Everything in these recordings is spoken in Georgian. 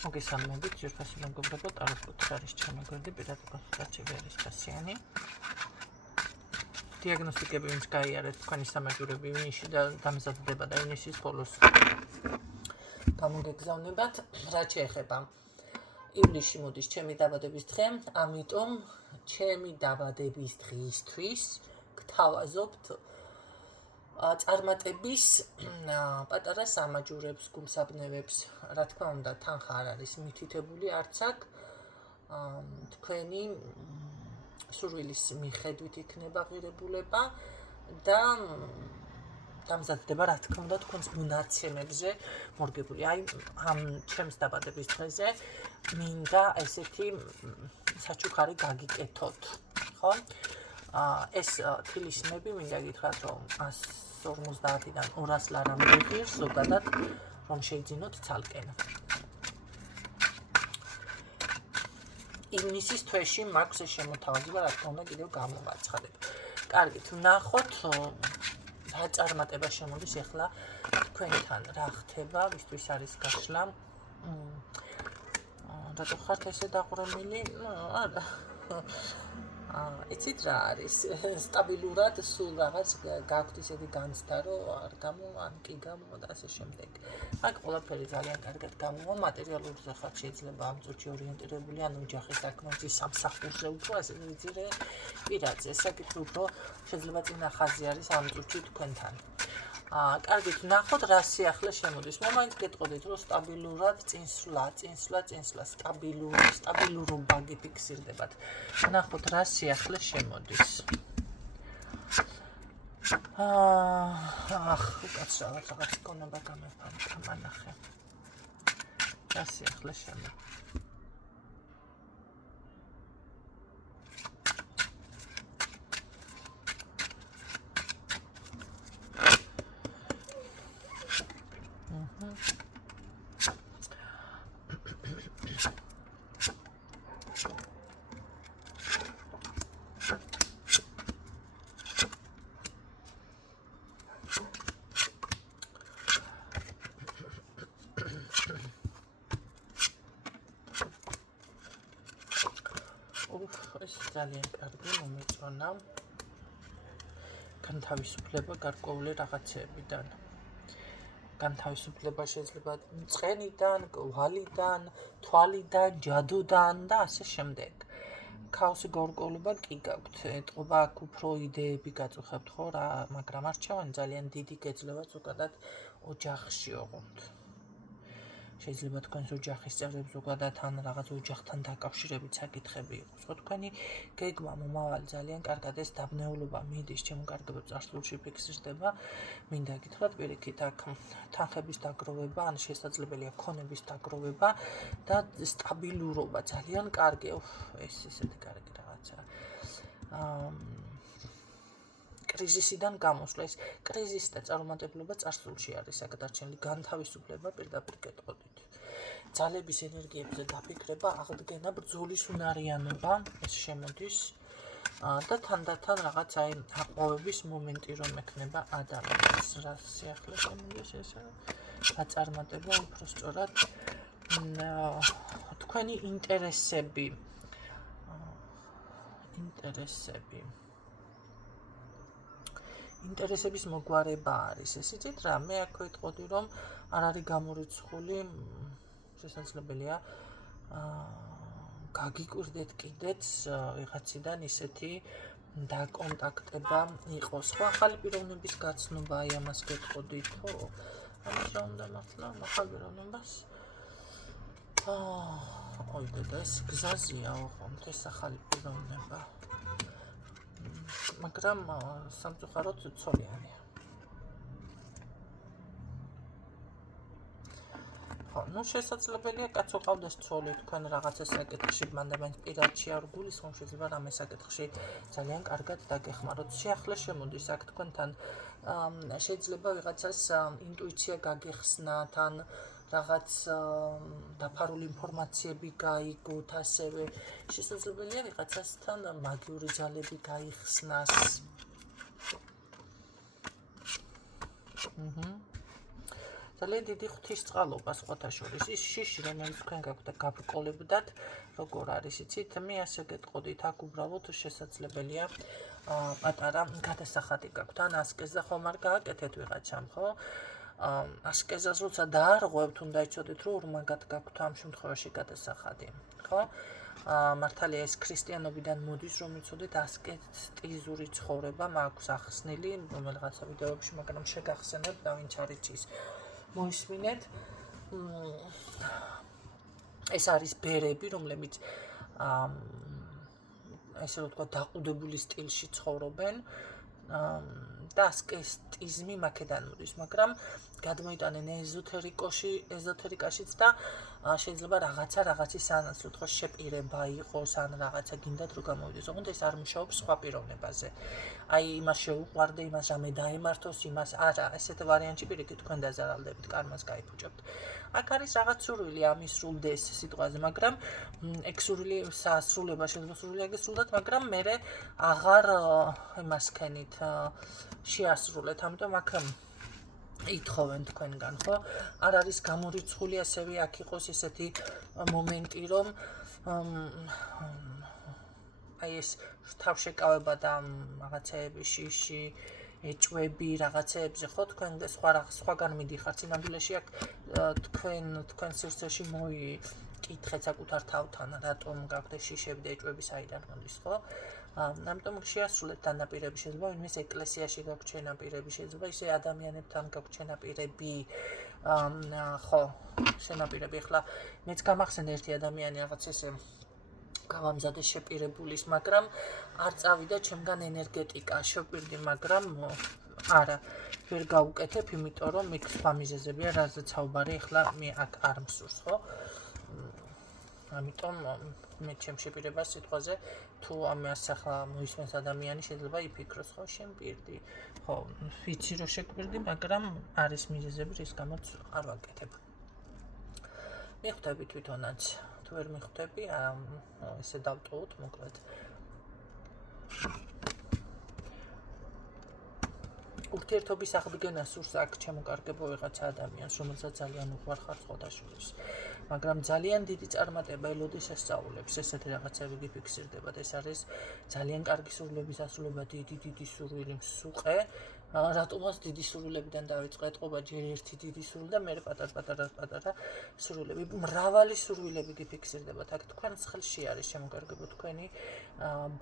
მოგესალმებით, ძვირფასი მეგობრებო, ტაროთი არის ჩემი გვერდი, პირადი კონსულტაციები არის გასიანი. დიაგნოსტიკები ვინც გაიარეთ თქვენი სამაჯურები ივნისში და დამზადდება და ივნისის ბოლოს გამოგეგზავნებათ. რაც შეეხება ივლისში მოდის ჩემი დაბადების დღე, ამიტომ ჩემი დაბადების დღისთვის გთავაზობთ წარმატების პატარა სამაჯურებს, გულსაბნევებს, რა თქმა უნდა, თანხა არ არის მითითებული არც აქ. თქვენი სურვილის მიხედვით იქნება ღირებულება და დამზადდება, რა თქმა უნდა, თქვენს მონაცემებზე მორგებული. აი, ამ ჩემს დაბადების დღეზე მინდა ესეთი საჩუქარი გაგიკეთოთ, ხო? ეს თილისმები მინდა გითხრათ, რომ 150-დან 200 ლარამდე ღირს, ზოგადად რომ შეიძინოთ ცალკენ. ივნისის თვეში მაქვს შემოთავაზება, რა თქმა უნდა, კიდევ გამოვაცხადებ. კარგით, ვნახოთ რა წარმატება შემოდის ახლა თქვენთან, რა ხდება, ვისთვის არის გაშლა. რატო ხართ ესე დაყრომილი? არა. იცით რა არის? სტაბილურად სულ რაღაც გაქვთ ისეთი განცდა, რომ არ გამოვა, ან კი გამოვა და ასე შემდეგ. აქ ყველაფერი ძალიან კარგად გამოვა, მატერიალურზე ხარ შეიძლება ამ წუთში ორიენტირებული, ან ოჯახის საქმეში, სამსახურზე უფრო ასე ვიძირე პირადზე. საკითხი უფრო შეიძლება წინა ხაზი არის ამ წუთში თქვენთან. კარგით, ვნახოთ რა სიახლე შემოდის. მე მაინც გეტყოდით, რომ სტაბილურად წინსვლა, სტაბილურობა გიფიქსირდებათ. ვნახოთ რა სიახლე შემოდის. უკაც რაღაც გონება გამანახე. რა სიახლე შემოდის. ეს ძალიან კარგი მომეწონა. განთავისუფლება გარკვეული რაღაცეებიდან. განთავისუფლება შეიძლება წყენიდან, გვალიდან, თვალიდან, ჯადოდან და ასე შემდეგ. ქაოსი გარკვეულება კი გაქვთ. ეტყობა აქ უფრო იდეები გაწუხებთ, ხო რა, მაგრამ არჩევანი ძალიან დიდი გეძლევა ზოგადად ოჯახში ოღონდ. შეიძლება თქვენს ოჯახის წევრებს ზოგადად ან რაღაც ოჯახთან დაკავშირებით საკითხები იყოს. ხო, თქვენი გეგმა, მომავალი ძალიან კარგად ეს დაბნეულობა მიდის ჩემო კარგებო წარსულში ფიქსირდება. მინდა გითხრათ, პირიქით აქ თანხების დაგროვება, ან შესაძლებელია ქონების დაგროვება და სტაბილურობა ძალიან კარგი. ეს ისეთი კარგი რაღაცა. კრიზისიდან გამოსვლა. ეს კრიზისი და წარუმატებლობა წარსულში არის გადარჩენილი. განთავისუფლება პირდაპირ გეტყოდით. ძალების ენერგიებზე დაფიქრება, აღდგენა, ბრძოლის უნარიანობა ეს შემოდის და თანდათან რაღაც აი აყვავების მომენტი რომ ექნება ადამიანს. რა სიახლე შემოდის ესე? გაწარმატება უფრო სწორად თქვენი ინტერესები. ინტერესების მოგვარება არის. ეს იცით რა, მე აქ ვიტყოდი რომ არ არის გამორიცხული, შესაძლებელია გაგიკვირდეთ კიდეც ვიღაციდან ისეთი დაკონტაქტება იყოს. ხო, ახალი პიროვნების გაცნობა, აი ამას გეტყოდით, ხო? ამას რა უნდა მართლა, ახალ პიროვნებას? ой, და ეს გზაზეა, ოღონდ ეს ახალი პიროვნება. მაგრამ სამწუხაროდ ცოლიანია. ხო, შესაძლებელია კაცო ყავდეს ცოლი თქვენ რაღაცა საკითხში, მანდ პირადში არ გულისხმობ, შეიძლება რამე საკითხში ძალიან კარგად დაგეხმაროთ. სიახლე შემოდის აქ თქვენთან, შეიძლება ვიღაცას ინტუიცია გაგეხსნათ, ან რაღაც დაფარული ინფორმაციები გაიგოთ, ასევე შესაძლებელია ვიღაცასთან მაგიური ძალები გაიხსნას. ძალიან დიდი ღვთისწყალობა სხვათა შორის. ის შიში, რომელიც თქვენ გაქვთ და გაბრკოლებდათ, როგორ არის, იცით? მე ასე გეტყოდით, აქ უბრალოდ შესაძლებელია პატარა გადასახადი გაქვთ, ან ასკეზა ხომ არ გააკეთეთ ვიღაცამ, ხო? ასკეზას როცა დაარღვევთ, უნდა იცოდეთ, რომ ორმაგად გაქვთ ამ შემთხვევაში გადასახადი, ხო? მართალია ეს ქრისტიანობიდან მოდის, რომ იცოდეთ, ასკეტიზური ცხოვრება მაქვს ახსნილი რომელიღაცა ვიდეოებში, მაგრამ შეგახსენებ და ვინც არ იცის მოისმინეთ. ეს არის ბერები, რომლებიც ესე რომ თქვა დაყუდებული სტილში ცხოვრობენ და ასკეტიზმი მაქედან მოდის, მაგრამ გადმოიტანენ ეზოთერიკაშიც და შეიძლება რაღაცის ანაცვლოდ ხო შეპირება იყოს ან რაღაცა გინდათ რომ გამოვიდეს. ოღონდ ეს არ მუშაობს სხვა პიროვნებაზე. აი იმას შეუყვარდე, იმას რამე დაემართოს, იმას არა, ესეთ ვარიანტში პირიქით თქვენ დაზარალდებით, კარმას გაიფუჭებთ. აქ არის რაღაც სურვილი ამის სრულდეს სიტყვაზე, მაგრამ ეგ სურვილი სასრულება შეიძლება სურვილი აგესრულდათ, მაგრამ მე აღარ იმასქენით შეასრულეთ, ამიტომ აქ ითხოვენ თქვენგან, ხო? არ არის გამორიცხული ასევე აქ იყოს ესეთი მომენტი, რომ აი ეს თავშეკავება და რაღაცეები შიში ეჭვები რაღაცეებზე ხო თქვენ სხვაგან მიდიხართ სინამდვილეში აქ თქვენ სივრცეში მოიკითხეთ საკუთარ თავთან რატომ გაქვთ შიშები და ეჭვები საიდან მოდის ხო ამიტომ შეასრულეთ თანაპირები შეიძლება ვინმეს ეკლესიაში გაქვთ შენაპირები შეიძლება ისე ადამიანებთან გაქვთ შენაპირები ხო შენაპირები ახლა მეც გამახსენე ერთი ადამიანი რაღაც ესე გამამზადე შეპირებულის მაგრამ არ წავიდა ჩემგან ენერგეტიკა შევპირდი მაგრამ არა ვერ გავუკეთებ იმიტომ რომ იქ სხვა მიზეზებია რაზეც საუბარი ახლა მე აქ არ მსურს ხო ამიტომ მე ჩემ შეპირებას სიტყვაზე თუ ამას ახლა მოისმენს ადამიანი შეიძლება იფიქროს ხო შენ პირდი ხო ვიცი რომ შეკვირდი მაგრამ არის მიზეზები რის გამოც არ ვაკეთებ მიხვდები თვითონაც თუ ვერ მიხვდები ესე დავტოვოთ მოკლედ ურთიერთობის აღდგენა სურს აქ ჩემოკარგებო ვიღაცა ადამიანს რომელსაც ძალიან უყვარხარ ხოდაშულის მაგრამ ძალიან დიდი წარმატება ელოდის ესწავლებს ესეთი რაღაცები გიფიქსირდებათ ეს არის ძალიან კარგი სურვილების ასრულება დიდი სურვილი მსუყე რატომაც დიდი სურვილებიდან დავიწყე ეთყობა ჯერ ერთი დიდი სურვილი და მე პატარა სურვილები მრავალი სურვილები გიფიქსირდებათ აქ თქვენს ხელში არის შემოგარგებო თქვენი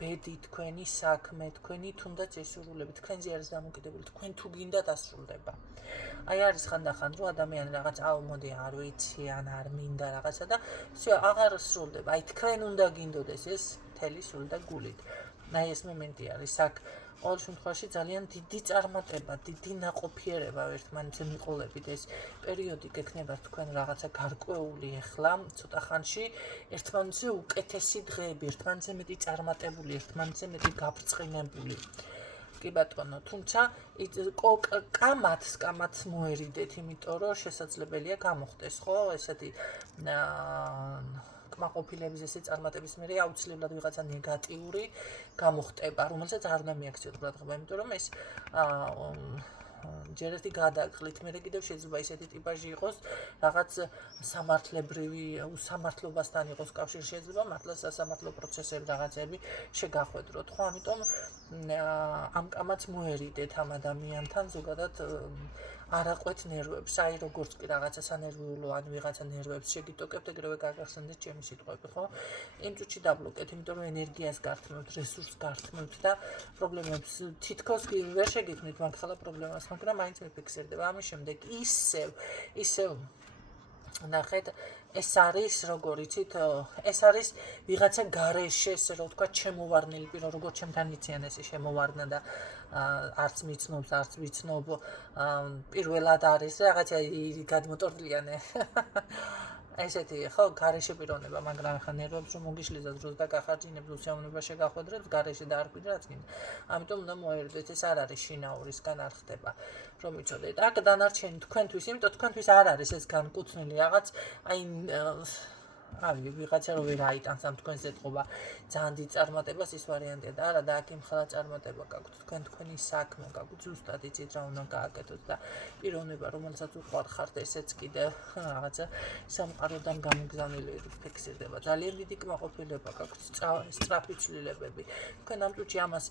ბედი თქვენი საქმე თქვენი თუნდაც ეს სურვილები თქვენზე არის დამოკიდებული თქვენ თუ გინდა დასრულდება აი არის ხანდახან რომ ადამიანი რაღაც აუ მოდი არ ვიცი ან არ მინდა რაღაცა და всё აღარ სრულდება აი თქვენ უნდა გინდოდეს ეს მთელი სულ და გულით აი ეს მომენტი არის აქ ყოველ შემთხვევაში ძალიან დიდი წარმატება, დიდი ნაყოფიერება ერთმანეთზე მიყოლებით ეს პერიოდი გექნება თქვენ რაღაცა გარკვეული ახლა ცოტა ხანში ერთმანეთზე უკეთესი დღეები, ერთმანეთზე მეტი წარმატებული, ერთმანეთზე მეტი გაბრწყინებული. კი ბატონო, თუმცა კამათს მოერიდეთ, იმიტომ რომ შესაძლებელია გამოხდეს, ხო, ესეთი კმაყოფილების ესე წარმატების მერე აუცილებლად ვიღაცა ნეგატიური გამოხდება, რომელსაც არ უნდა მიაქციოთ ბრალდება, იმიტომ რომ ეს ჯერ ერთი გადააკლით, მე კიდევ შეიძლება ისეთი ტიპაჟი იყოს, რაღაც სამართლებრივი უსამართლობასთან იყოს კავშირი, შეიძლება მართლა სასამართლო პროცესები რაღაცები შეგახვედროთ, ხო, ამიტომ ამ კამათს მოერიდეთ ამ ადამიანთან ზოგადად არაყვეთ ნერვებს, აი როგორც კი რაღაცა სანერვიულო ან ვიღაცა ნერვებს შეგიტოკებთ, ეგრევე გაგახსენდეთ ჩემი სიტყვები, ხო? იმ წუთში დაბლოკეთ, იმიტომ რომ ენერგიას გართმევთ, რესურსს გართმევთ და პრობლემებს თითქოს ვერ შეგიქმნით მაგხალა პრობლემას, მაგრამ მაინც მიფიქსირდება. ამის შემდეგ ისევ ნახეთ, ეს არის, როგორ იცით, ეს არის ვიღაცა გარეშე, ესე რომ ვთქვა, შემოვარდნილი პირო, როგორც ჩემთან იციან ესე შემოვარდნა და არც მიცნობს, არც ვიცნობ, პირველად არის რაღაცა გადმოტორდლიანე. ესეთი ხო, გარეშე პიროვნება, მაგრამ ახლა ნერვებს რომ მოგიშლიზათ დროს და გახარჯინებთ უსიამოვნებაში შეგახვედრეთ, გარეშე დაარკვიდრა რაც გინდა. ამიტომ უნდა მოერიდეთ, ეს არ არის შინაურისგან არ ხდება, რომ იცოდეთ. აქ დანარჩენი თქვენთვის, იმიტომ თქვენთვის არ არის ეს განკუთვნილი რაღაც, აი აი ვიღაცა რო ვერ აიტანს ამ თქვენს ეთყობა ძალიან დიდ წარმატებას ის ვარიანტია და არა და აქ იმხელა წარმატება გაქვთ თქვენი საქმე გაქვთ ზუსტად იცით რა უნდა გააკეთოთ და პიროვნება რომელსაც უყვარხართ ესეც კიდე რაღაცა სამყაროდან გამოგზავნილი ფიქსირდება ძალიან დიდი კმაყოფილება გაქვთ სწრაფი ცვლილებები თქვენ ამ წუთში ამას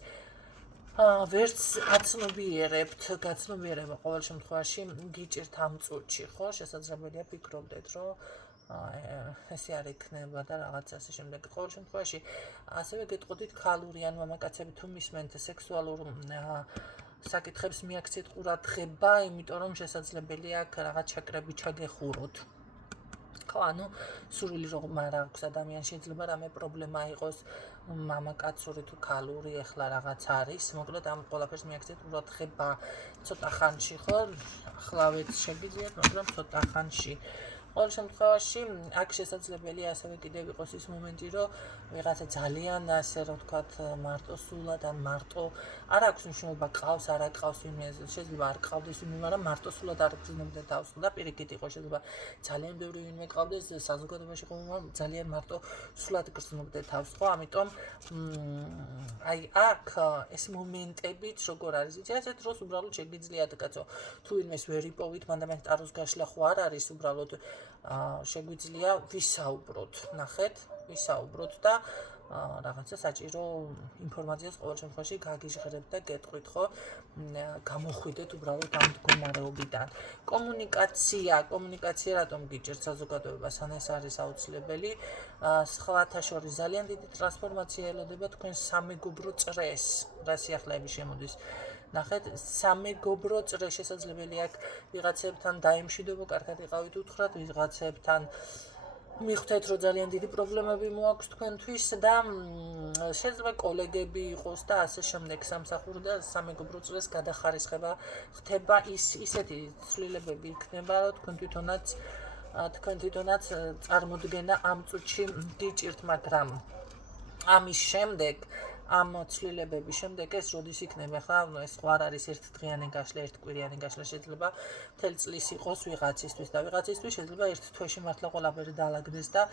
ვერც აცნობიერებთ გაცნობიერება ყოველ შემთხვევაში გიჭირთ ამ წუთში ხო შესაძლებელია ფიქრობდეთ რომ ესე არ იქნება და რაღაც ასე შემდეგ. ყოველ შემთხვევაში ასევე გეტყოდით ქალური ან მამაკაცები თუ მისმენთ სექსუალურ საკითხებს მიაქციეთ ყურადღება, იმიტომ რომ შესაძლებელია რაღაც ჩაკრები ჩაგეხუროთ. ხო, ანუ სურვილი რომ არ აქვს ადამიანს შეიძლება რამე პრობლემა იყოს მამაკაცური თუ ქალური ეხლა რაღაც არის, მოკლედ ამ ყველაფერს მიაქციეთ ყურადღება ცოტა ხანში, ხო? ახლავეც შეგიძლიათ, მაგრამ ცოტა ხანში ყოველ შემთხვევაში აქ შესაძლებელია ასევე კიდევ იყოს ის მომენტი, რომ ვიღაცა ძალიან ასე რომ ვთქვათ მარტოსულად ან მარტო არ აქვს მნიშვნელობა ყავს, არ აკყავს ვინმე, შეიძლება არ ყავდეს ვინმე, მაგრამ მარტოსულად არ გრძნობდა თავს და პირიქით იყო შეიძლება ძალიან ბევრი ვინმე ყავდეს საზოგადოებაში ყოლა ძალიან მარტოსულად გრძნობდა თავს, ხო? ამიტომ აი აქ ეს მომენტებიც როგორ არის, იცი ასეთ დროს უბრალოდ შეგიძლიათ კაცო თუ ვინმეს ვერ იპოვით, მანდ ტაროს გაშლა ხო არ არის უბრალოდ შეგვიძლია ვისაუბროთ, ნახეთ, ვისაუბროთ და რაღაცა საჭირო ინფორმაციას ყოველ შემთხვევაში გაგიჟღერებთ და გეტყვით, ხო? გამოხვიდეთ უბრალოდ ამ მდგომარეობიდან. კომუნიკაცია რატომ გიჭირთ საზოგადოებას, ან ეს არის აუცილებელი. სხვათა შორის ძალიან დიდი ტრანსფორმაცია ელოდება თქვენს სამეგობრო წრეს, რა სიახლეები შემოდის. ნახეთ, სამეგობრო წრე შესაძლებელია აქ ვიღაცებთან დაიმშვიდობო, კარგად იყავით უთხრათ, ვიღაცებთან მიხვდეთ, რომ ძალიან დიდი პრობლემები მოაქვს თქვენთვის და შეიძლება კოლეგები იყოს და ასე შემდეგ სამსახური და სამეგობრო წრეს გადახარისხება ხდება ისეთი ცვლილებები იქნება, რომ თქვენ თვითონაც წარმოდგენა ამ წუთში გიჭირთ, მაგრამ ამის შემდეგ ამ ცვლილებების შემდეგ ეს როდის იქნება ხა ეს ხო არ არის ერთდღიანი გაშლა, ერთკვირიანი გაშლა შეიძლება მთელი წლის იყოს ვიღაცისთვის და ვიღაცისთვის შეიძლება ერთ თვეში მართლა ყველაფერი დაალაგდეს და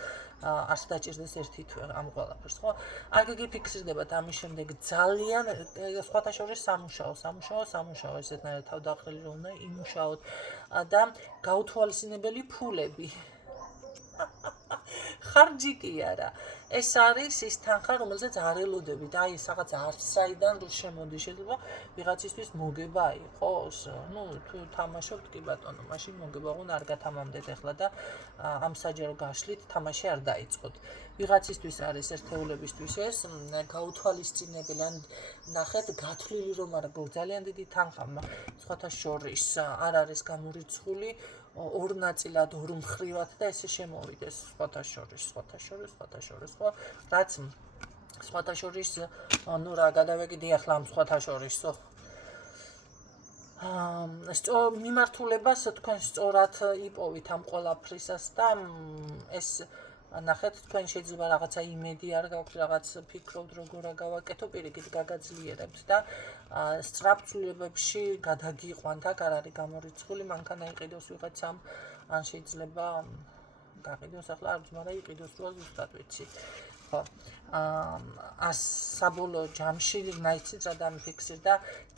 არც დაჭირდეს ერთი თვე ამ ყველაფერს, ხო? არ გიფიქსირდებათ ამის შემდეგ ძალიან სხვათა შორის სამუშაო ესეთნაირად თავდახრილი რომ უნდა იმუშაოთ და გაუთვალისწინებელი ფულები ხარჯი კი არა. ეს არის ის თანხა, რომელზეც არ ელოდებით. აი, რაღაც არც საიდან რო შემოდის, შეიძლება ვიღაცისთვის მოგება იყოს. თუ თამაშობთ კი ბატონო, მაშინ მოგება უნდა არ გათამამდეთ ახლა და ამ საჯარო გაშლით თამაში არ დაიწყოთ. ვიღაცისთვის არის ერთეულებისთვის ეს გაუთვალისწინებელი, ან ნახეთ, გათვლილი რომ არა, ძალიან დიდი თანხა სხვათა შორის არ არის გამორიცხული. ორ ნაწილად, ორ მხრივად და ესე შემოვიდეს სხვათა შორის, ხო? რაც სხვათა შორის, ნუ რა გადავეკიდე ახლა ამ სხვათა შორისო. მიმართულებას თქვენ სწორად იპოვით ამ ყველაფრისას და ეს ნახეთ, თქვენ შეიძლება რაღაცა იმედი არ გაქვთ, რაღაც ფიქრობთ როგორ გავაკეთო, პირიქით გაგაძლიერებთ და სწრაფ ცვლილებებში გადაგიყვანთ, აქ არ არის გამორიცხული, მანქანა იყიდოს ვიღაცამ, ან შეიძლება გაყიდოს ახლა არც, მაგრამ იყიდოს თუ ზუსტად ვიცი. ხო. საბოლოო ჯამში ნაიცით რა დამიფიქსირდა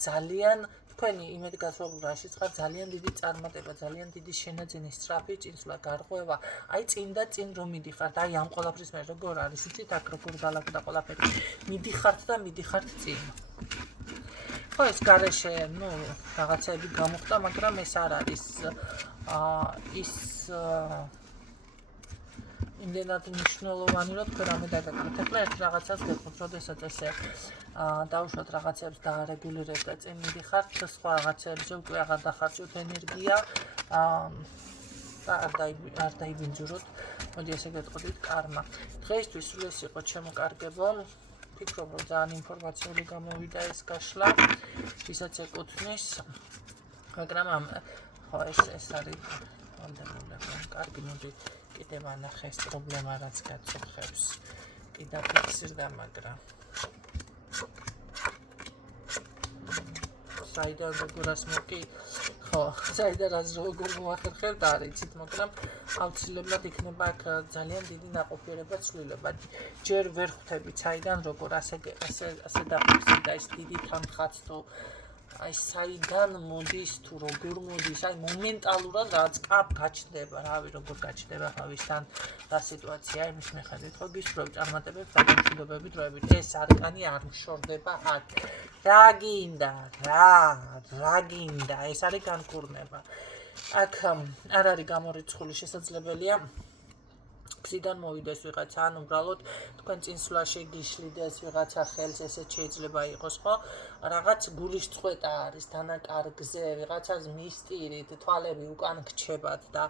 ძალიან თქვენი იმედგაცრუებული რაშიც ხარ ძალიან დიდი წარმატება, ძალიან დიდი შენაძენი, სწრაფი წინსვლა, გარღვევა. აი წინ და წინ რომ მიდიხართ, აი ამ ყველაფრის მე როგორ არის, იცით, აქ როგორ დალაგდა ყველაფერი. მიდიხართ და მიდიხართ წინ. ხო, ეს გარეშე, რაღაცები გამოხდა, მაგრამ ეს არ არის ის იმდენად მნიშვნელოვანი, რომ თქვენ რამე დაგაკეთეთ. ახლა ერთ რაღაცას გეტყვით, როდესაც ესე დაუშვათ რაღაცებს დაარეგულირებთ და წინ მიდიხართ, სხვა რაღაცებზე უკვე აღარ დახარჯოთ ენერგია და არ დაიბინძუროთ. მოდი ესე გეტყვით კარმა. დღეისთვის სულ ეს იყო ჩემო კარგებო. ფიქრობ, რომ ძალიან ინფორმაციული გამოვიდა ეს გაშლა, ვისაც ეკუთვნის, მაგრამ ხო ეს არის კარგი, მოდი კიდევ ანახე ეს პრობლემა რაც გაწუხებს. კიდევ ფიქსირდა, მაგრამ საიდან როგორას მოყი, ხო, საიდან რაც როგორ მოახერხებთ არ იცით, მაგრამ აუცილებლად იქნება აქ ძალიან დიდი ნაყოფიერება ცვლილება. ჯერ ვერ ხვდები საიდან როგორ ასე დაფიქსირდა და ეს დიდი თანხაც თუ აი საიდან მოდის თუ როგორ მოდის, აი მომენტალურად რაც კაპ გაჩნდება, რავი როგორ გაჩნდება ხავისთან და სიტუაცია იმის მიხედვით ხო გისურვებ წარმატებებს და გამშვიდობები დროებით. ეს არყანი არ მშორდება აქ. რა გინდა, ეს არის განკურნება. აქ არ არის გამორიცხული, შესაძლებელია გზიდან მოვიდეს ვიღაცა, ან უბრალოდ თქვენ წინსვლაში გიშლიდეს ვიღაცა ხელს, ესეც შეიძლება იყოს, ხო? რაღაც გულის წყვეტა არის დანაკარგზე, ვიღაცას მისტირით, თვალები უკან გრჩებათ და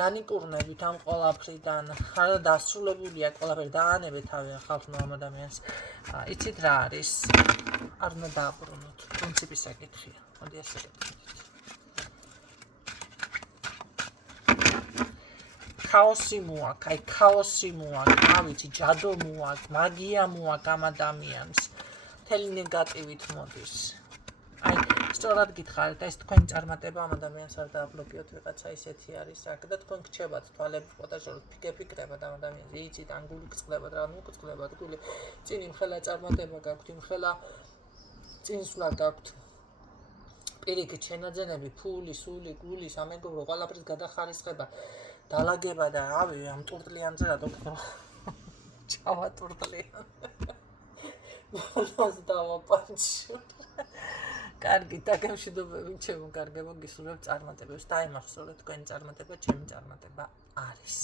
განიკურნებით ამ ყველაფრიდან. არა დასრულებულია ყველაფერი, დაანებეთ თავი ხალხმა ამ ადამიანს. იცით რა არის? არ უნდა დააბრუნოთ. პრინციპის საკითხია. მოდი ასე ვეთქვით. ქაოსი მოაქვს, აი ქაოსი მოაქვს, რა ვიცი, ჯადო მოაქვს, მაგია მოაქვს ამ ადამიანს. მთელი ნეგატივით მოდის. აი, სწორად გითხარით, ეს თქვენი წარმატება ამ ადამიანს არ დააბლოკიოთ, ვიღაცა ისეთი არის აქ და თქვენ გრჩებათ თვალები პოტაშოროთ, ფიქრებათ ამ ადამიანზე, იცით, ან გული გწყდებათ, რა მოგწყდებათ გული. წინ იმხელა წარმატება გაქვთ, იმხელა წინსვლა გაქვთ. პირიქით შენაძენები, ფული, სული, გული, სამეგობრო, ყველაფრის გადახარისხება. დალაგება და რავი ამ ტურტლიანზე რატო ჩავატურტლიან. ბოლოს დავაპანჩო. კარგი, დაგემშვიდობები ჩემო კარგებო, გისურვებ წარმატებებს. დაიმახსოვრეთ თქვენი წარმატება, ჩემი წარმატება არის.